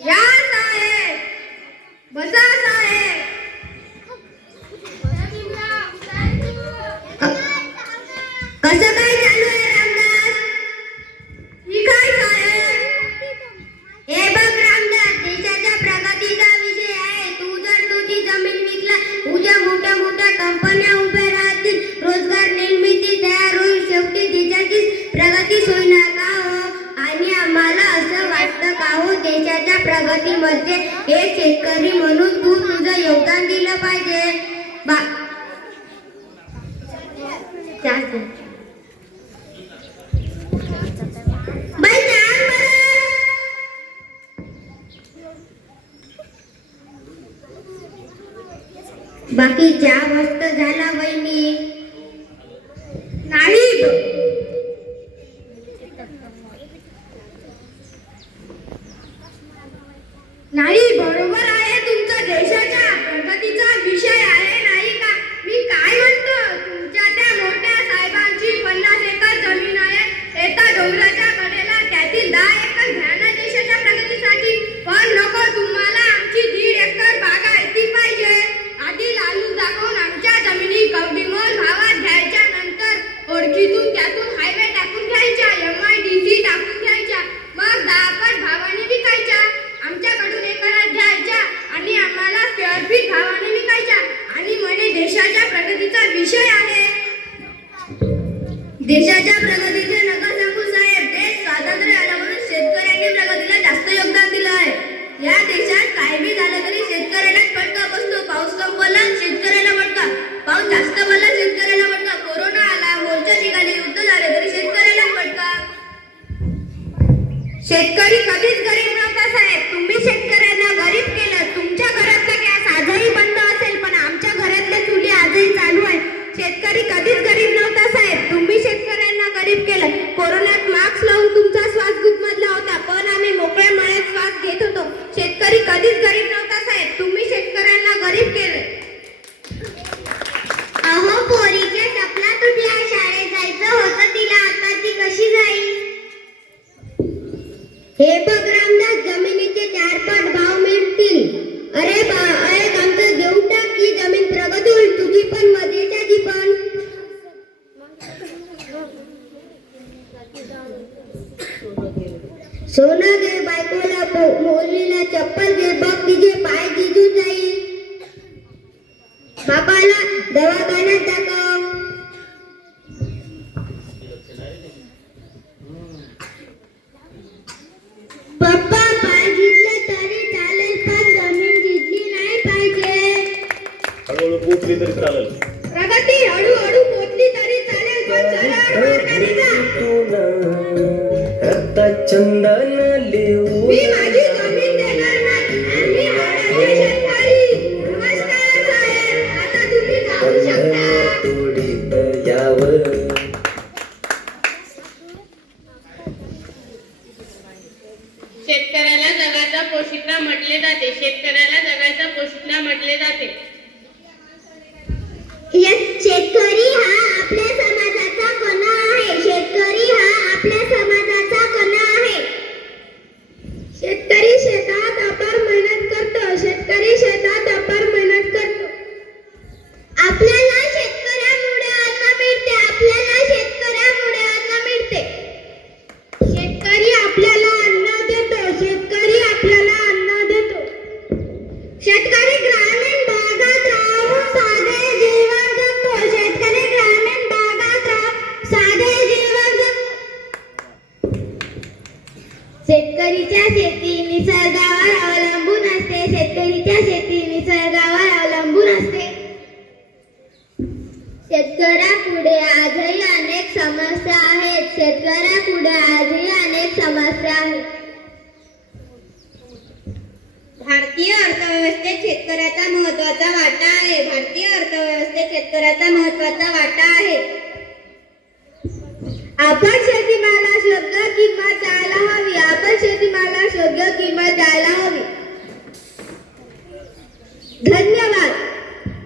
या साहेब, बसा साहेब. कसं काय चालू आहे रामदास? ठीक आहे साहेब. हे बघ रामदास, देशाच्या प्रगतीचा विषय आहे. तू जर तुझी जमीन विकला, उद्या मोठ्या मोठ्या कंपन्या उभ्या राहतील, रोजगार निर्मिती तयार होईल, शेवटी देशाची प्रगतीच होणार का हो? आणि आम्हाला असं वाटतं का हो, देशाच्या प्रगतीमध्ये एक शेतकरी म्हणून तू तुझं योगदान दिलं पाहिजे. बाकी चहा मस्त झाला वहिनी? नाही. नाही, बरोबर आहे तुमचा, देशाच्या प्रगतीचा विषय आहे नाही का? मी काय म्हणतो, तुमच्या त्या मोठ्या साहेबांची 50 एकर जमीन आहे, एका डोंगराच्या कडेला, त्यातील 10 एकर घ्या ना देशाच्या प्रगतीसाठी. पण नको, तुम्हाला आमची 1.5 एकर बागायती पाहिजे. आधी लालूच दाखवून आमच्या जमिनी कवडीमोल भावात घ्यायच्या, नंतर ओळखीतून त्यातून हायवे टाकून घ्यायच्या, MIDC टाकून घ्यायच्या, मग 10 पट भावाने विकायच्या. आमच्याकडून एकरात घ्यायच्या आणि आम्हाला स्क्वेअरफीट भावाने विकायच्या. आणि म्हणे देशाच्या प्रगतीचा विषय आहे. देशाच्या प्रगतीचे नका सांगू साहेब. देश स्वातंत्र्य आल्यावरून शेतकऱ्यांनी प्रगतीला जास्त योगदान दिलं आहे. या देशात काही बी झालं तरी शेतकऱ्यालाच फटका बसतो. पाऊस कम पडला, शेतकऱ्याला फटका. पाऊस जास्त पडला, शेतकऱ्याला फटका. कोरोना आला, मोर्चा निघाले, युद्ध झाले तरी शेतकऱ्यालाच फटका. शेतकरी कधीच गरीब नव्हता साहेब. तुम्ही शेतकऱ्यांना गरीब केलं. तुमच्या घरातला गॅस आजही बंद असेल, पण आमच्या घरातल्या चुली आजही चालू आहे. शेतकरी कधीच गरीब नव्हता साहेब. तुम्ही शेतकऱ्यांना गरीब केलं. कोरोनात मास्क लावून तुमचा श्वास गुदमरला होता, पण आम्ही मोकळ्या मनात श्वास घेत होतो. शेतकरी कधीच गरीब नव्हता साहेब. तुम्ही शेतकऱ्यांना गरीब केलं. अहो, पोरीच्या चपला तुटल्या, शाळेत जायचं होतं तिला, आता ती कशी जाईल? हे बघ रामदास, जमिनीचे 4 पट भाव मिळतील. अरे आमचं देऊन टाक, की जमीन प्रगती होईल, तुझी पण व देशाची पण. सोनं घे, बायकोला मुलीला चप्पल घे, बघ तिचे पाय जिजून जाईल. बापाला दवाखान्यात दाखव. पप्पा, पाय जितले तरी चालेल, पण जमीन जितली नाही पाहिजे. हळूहळू पोचली तरी चालेल. प्रगती हळूहळू पोचली तरी चालेल, पण सरळ मार्गाने जा. चंदन लिहू मी माझी जमीन देणार नाही. आम्ही हाडाचे शेतकरी. नमस्कार साहेब, आता तुम्ही जाऊ शकता. तोडीत यावं. शेतकऱ्याला जगाचा पोशिंदा म्हटले जाते. शेतकऱ्याला जगाचा पोशिंदा म्हटले जाते. शेतकरी हा आपल्या समाजाचा कणा आहे. शेतकरी हा आपल्या समाजाचा कणा आहे. शेतकरी शेतात अपार मेहनत करतो. शेतकरी शेतात अपार मेहनत करतो. आपल्याला शेतकऱ्यामुळे अन्न मिळते. आपल्याला शेतकऱ्यामुळे अन्न मिळते. शेतकरी आपल्याला अन्न देतो. शेतकरी आपल्याला अन्न देतो. शेतकरी ग्रामीण भागात राहून साधे जीवन जगतो. शेतकरी ग्रामीण भागात राहून साधे जीवन जगतो. शेतकरीच्या शेती निसर्गावर अवलंबून असते. शेतकरीच्या शेती निसर्गावर अवलंबून असते. शेतकऱ्यापुढे आजही अनेक समस्या आहेत. शेतकऱ्यापुढे आजही अनेक समस्या आहेत. भारतीय अर्थव्यवस्थेत शेतकऱ्याचा महत्त्वाचा वाटा आहे. भारतीय अर्थव्यवस्थेत शेतकऱ्याचा महत्त्वाचा वाटा आहे. आपण शेतीमालास योग्य किंमत द्यायला हवी. आपण शेतीमालास योग्य किंमत द्यायला हवी. धन्यवाद.